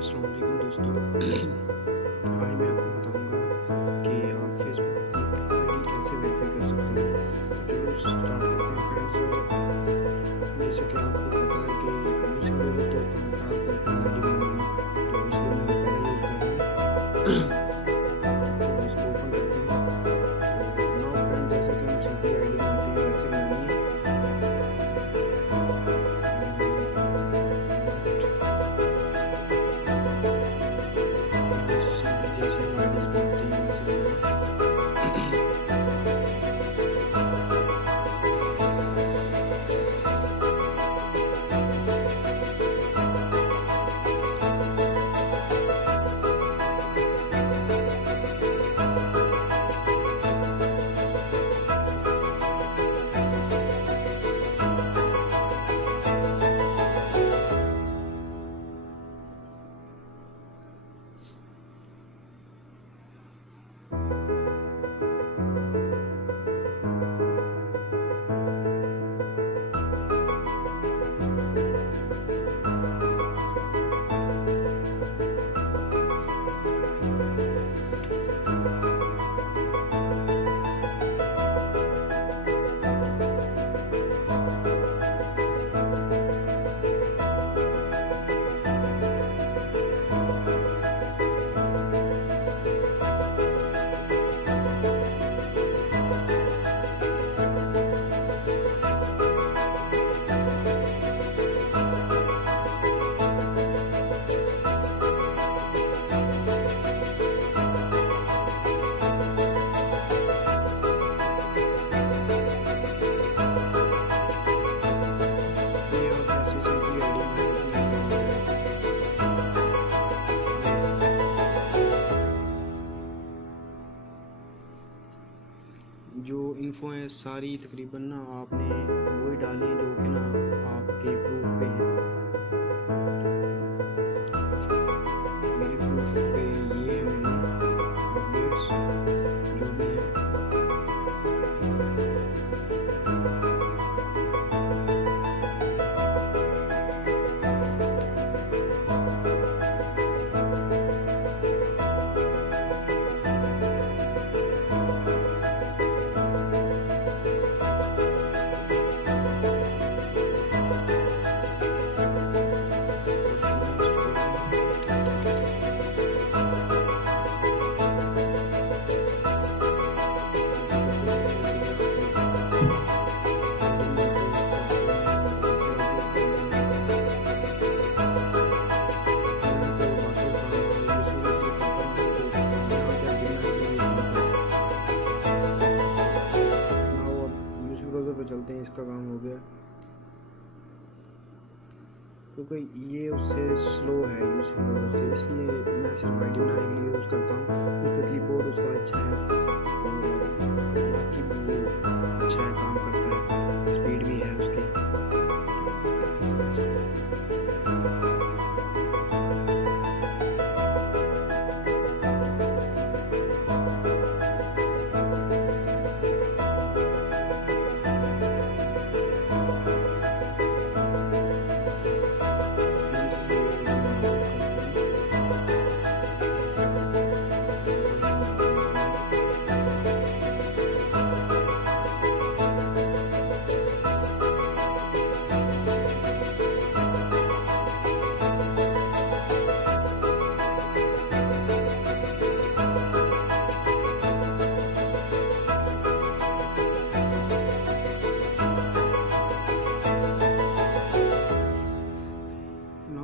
अस्सलाम वालेकुम दोस्तों। आज मैं आपको बताऊंगा कि आप फेसबुक आईडी कैसे वेरीफाई कर सकते हैं। चलो स्टार्ट करते हैं फ्रेंड्स। जैसे कि आपको पता है कि यूसी ब्राउज़र तो काम खराब करता है आईडी बनाने में, तो इसलिए मैं पहले यूज़ कर रहा हूँ। तो इसको ओपन करते हैं। तो नाउ फ्रेंड, जैसा कि हम सिंपली आईडी बनाते हैं वैसे बनानी है। जैसे हम आईडीज बनाते हैं वैसे बनाएं। ये आप ऐसे सिंपली आईडी बनाएं अपनी जो इन्फो है सारी तकरीबन ना आपने वही डाली है जो कि ना आपके प्रूफ पे है। मेरे प्रूफ पे ये है मेरी अपडेट्स जो भी है। पे चलते हैं, इसका काम हो गया क्योंकि ये उससे स्लो है यूसी ब्राउज़र से, इसलिए मैं सिर्फ आईडी बनाने के लिए यूज़ करता हूँ। उस पर क्लिपबोर्ड उसका अच्छा है और बाकी भी वो अच्छा है, काम करता है, स्पीड भी है उसकी।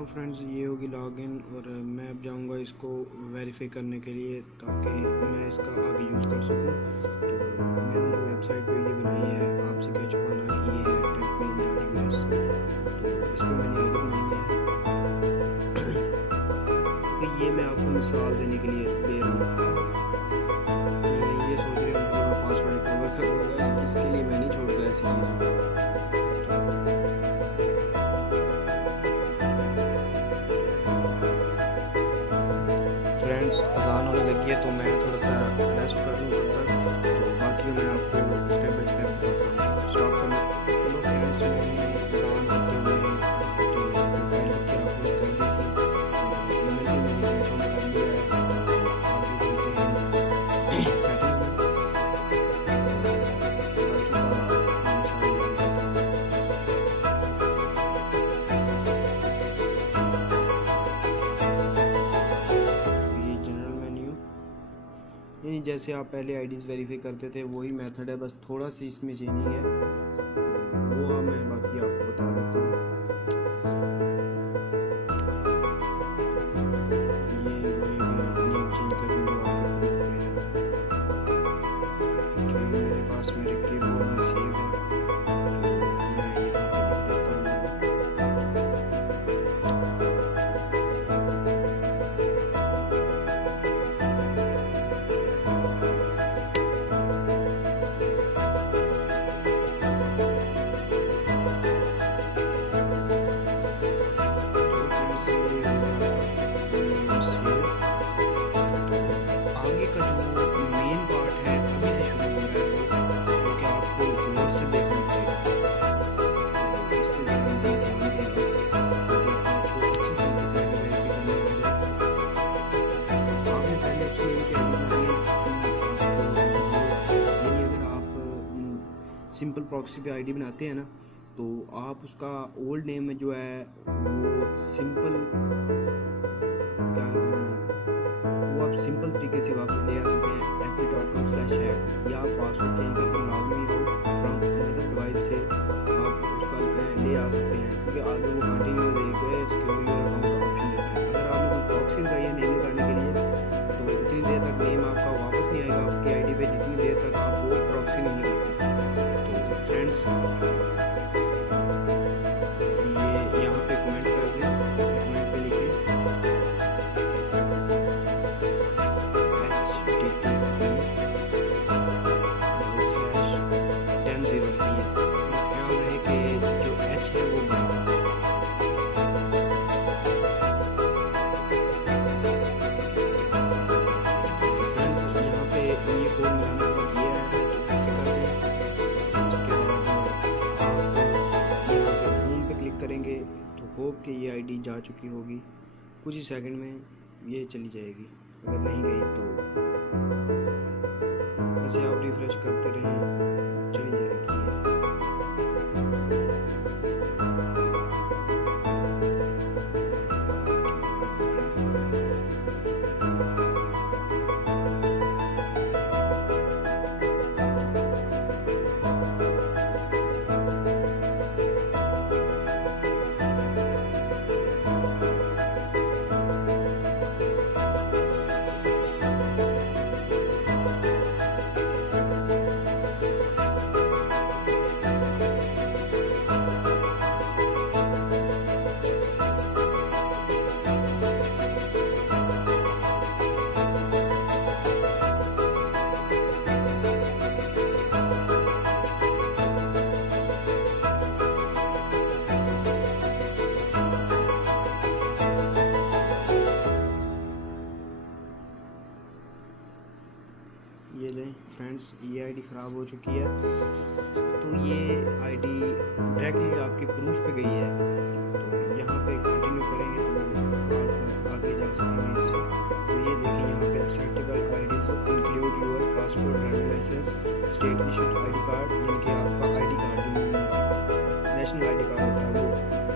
फ्रेंड्स, ये होगी लॉगिन और मैं अब जाऊंगा इसको वेरीफाई करने के लिए ताकि मैं इसका आगे यूज़ कर सकूं। तो मैंने जो वेबसाइट पे ये बनाई है, आपसे क्या छुपाना, ये है techmail.us। तो इस पर मैंने आईडी बनाई है। तो ये मैं आपको मिसाल देने के लिए दे रहा हूँ। मैं ये सोच रहा हूँ कि मैं पासवर्ड रिकवर करूँगा, इसके लिए मैं नहीं छोड़ता ऐसी चीज़ें। फ्रेंड्स, अजान होने लगी है तो मैं थोड़ा सा रेस्ट कर लूँ तब तक, तो बाकी मैं आपको स्टेप बाय स्टेप बताता हूँ। स्टॉप करना। चलो फ्रेंड्स, मैंने अजान होते हुए तो प्रोफाइल पिक्चर अपलोड कर दी थी और ईमेल जैसे आप पहले आईडीज़ वेरीफाई करते थे वही मेथड है, बस थोड़ा सी इसमें चेंजिंग है, वो मैं बाकी आपको बता देता हूँ। ये वहीं पे नेम चेंज कर दें जो आपके प्रूफ पे है, जो कि मेरे पास मेरे क्लिपबोर्ड में सेव है, तो मैं यहाँ पे लिख देता हूँ। आगे का जो मेन पार्ट है अभी से शुरू हो रहा है वो, क्योंकि आपको गौर से देखना पड़ेगा, तो इस पे ध्यान दें आप, क्योंकि आपको अच्छे तरीके से आईडी वेरीफाई करनी आ जाए। आपने पहले उस नेम की आईडी बनानी है जिसकी आपको ज़रूरत है, यानी अगर आप सिंपल प्रॉक्सी पे आईडी बनाते हैं ना, तो आप उसका ओल्ड नेम में जो है वो सिंपल क्या वो आप सिंपल तरीके से वापस ले आ सकते हैं fb.com/hack, या आप पासवर्ड चेंज करके log me out from another device से आप उसका ले आ सकते हैं, क्योंकि आगे वो कंटिन्यू देके सिक्योर योर अकाउंट का ऑप्शन देता है। अगर आपने कोई प्रॉक्सी लगाई है नेम लगाने के लिए, तो उतनी देर तक नेम आपका वापस नहीं आएगा आपकी आईडी पे जितनी देर तक आप वो प्रॉक्सी नहीं लगाते। तो फ्रेंड्स ये यहाँ पे कमेंट कर दें, कमेंट पे लिखें http://10 लिखिए, ख्याल रहे कि जो h है वो बड़ा हो। फ्रेंड्स यहाँ पे ये कोड मिलाने के बाद ये आया है तो ओके कर दें। उसके बाद आप यहाँ पे होम पे क्लिक करेंगे तो होप कि ये आईडी जा चुकी होगी, कुछ ही सेकंड में ये चली जाएगी। अगर नहीं गई तो ऐसे आप रिफ्रेश करते रहें, चली जाएगी ये। ये लें फ्रेंड्स, ये आईडी ख़राब हो चुकी है, तो ये आईडी डायरेक्टली आपकी प्रूफ पे गई है, तो यहाँ पे कंटिन्यू करेंगे तो आप आगे जा सकेंगे इससे। तो ये देखें यहाँ पे acceptable IDs include your passport, driving licence, state issued ID card, यानी कि आपका आईडी कार्ड जो नेशनल आईडी कार्ड होता है वो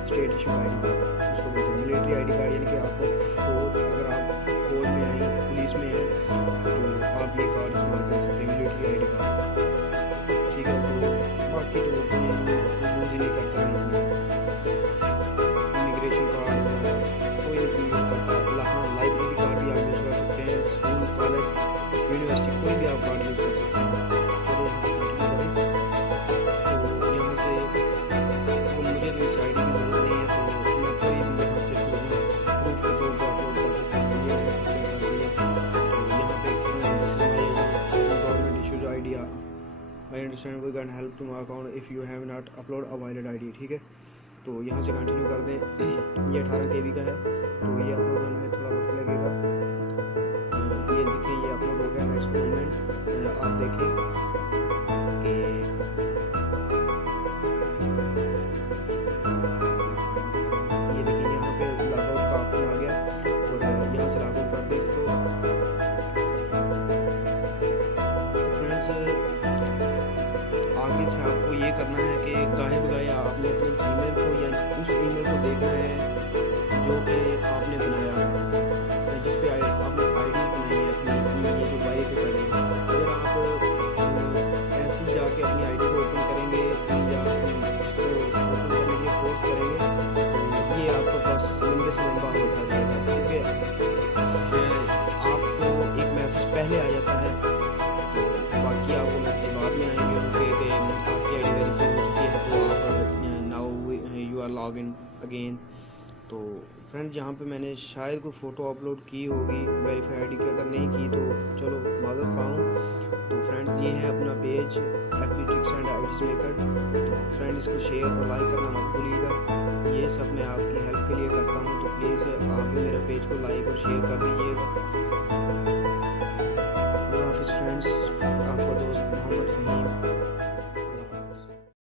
स्टेट इशूड आईडी कार्ड उसको बोलते हैं। मिलिट्री आईडी कार्ड यानी कि आपको फौज, अगर आप फौज में आए, पुलिस में हैं, तो आप ये कार्ड इस्तेमाल कर सकते हैं, मिलिट्री आईडी कार्ड, ठीक है। तो बाकी तो यूज़ ही नहीं करता है, इमिग्रेशन कार्ड वगैरह कोई नहीं यूज़ करता। हाँ, लाइब्रेरी कार्ड भी आप यूज़ कर सकते हैं, स्कूल, कॉलेज, यूनिवर्सिटी कोई भी आप कार्ड यूज़ कर सकते हैं। चलो यहाँ से कंटिन्यू करें, तो यहाँ से तो मुझे तो इस आईडी की ज़रूरत नहीं है, तो मैं कोई भी यहाँ से प्रूफ के तौर पर अपलोड कर सकता हूँ। ये मैंने कर दिया, तो यहाँ पे government issued ID, I understand we can help to my account if you have not upload a valid ID, ठीक है। तो यहाँ से कंटिन्यू कर दें। ये 18 KB का है, तो ये अपलोड होने में थोड़ा वक्त लगेगा। ये देखें, ये अपलोड हो गया। नेक्स्ट मोमेंट आप देखें कि ये देखें यहाँ पे लॉगआउट का ऑप्शन आ गया, और यहाँ से लॉगआउट कर दें इसको। फ्रेंड्स आगे से आपको ये करना है कि गाहे बगाया आपने अपने जीमेल को या उस ईमेल को देखना है जो कि आपने बनाया है, जिस पे आपने आईडी बनाई है अपनी, ये जो वेरीफाई कर रहे हैं, फ्रेंड यहाँ पे मैंने शायद कोई फ़ोटो अपलोड की होगी वेरीफाई आईडी की, अगर नहीं की तो चलो माज़र खाऊँ। तो फ्रेंड्स ये है अपना page FB tricks and ideas maker. तो फ्रेंड इसको शेयर और लाइक करना मत भूलिएगा, ये सब मैं आपकी हेल्प के लिए करता हूँ। तो प्लीज़ आप भी मेरे पेज को लाइक और शेयर कर दीजिएगा। अल्लाह हाफिज़ फ्रेंड्स, आपका